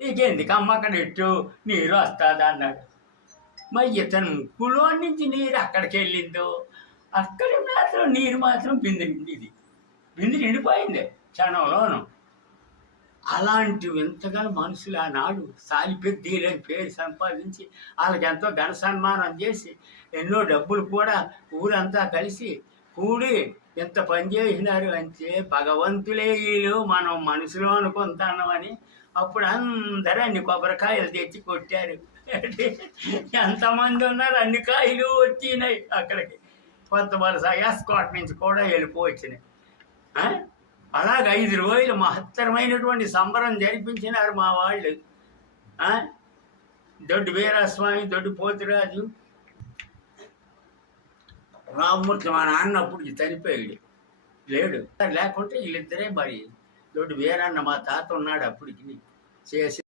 నీకెందుకు అమ్మ అక్కడ ఇట్టు నీరు వస్తుంది అన్నాడు. మరి ఇతను ముక్కులో నుంచి నీరు అక్కడికి వెళ్ళిందో అక్కడ మాత్రం నీరు మాత్రం బిందె నిండిది, బిందె నిండిపోయింది క్షణంలోను. అలాంటి వింతగల మనుషులు ఆనాడు సాలిపెద్దీలని పేరు సంపాదించి వాళ్ళకి ఎంతో ఘన సన్మానం చేసి ఎన్నో డబ్బులు కూడా ఊరంతా కలిసి కూడి ఎంత పని చేసినారు అంటే భగవంతులే వీళ్ళు మనం మనుషులు అనుకుంటున్నామని అప్పుడు అందరూ అన్ని కొబ్బరికాయలు తెచ్చి కొట్టారు. ఎంతమంది ఉన్నారు అన్ని కాయలు వచ్చినాయి అక్కడికి. కొత్త వలస ఎస్కోట్ నుంచి కూడా వెళ్ళిపోవచ్చినాయి. అలాగ 5 రోజులు మహత్తరమైనటువంటి సంబరం జరిపించినారు మా వాళ్ళు. దొడ్డి వీరాస్వామి, దొడ్డి పోతురాజు, రామ్మూర్తి మా నాన్న అప్పుడు చనిపోయాడు, లేడు. లేకుంటే వీళ్ళిద్దరే మరి దొడ్డి వీరన్న మా తాత ఉన్నాడు అప్పటికి చేసి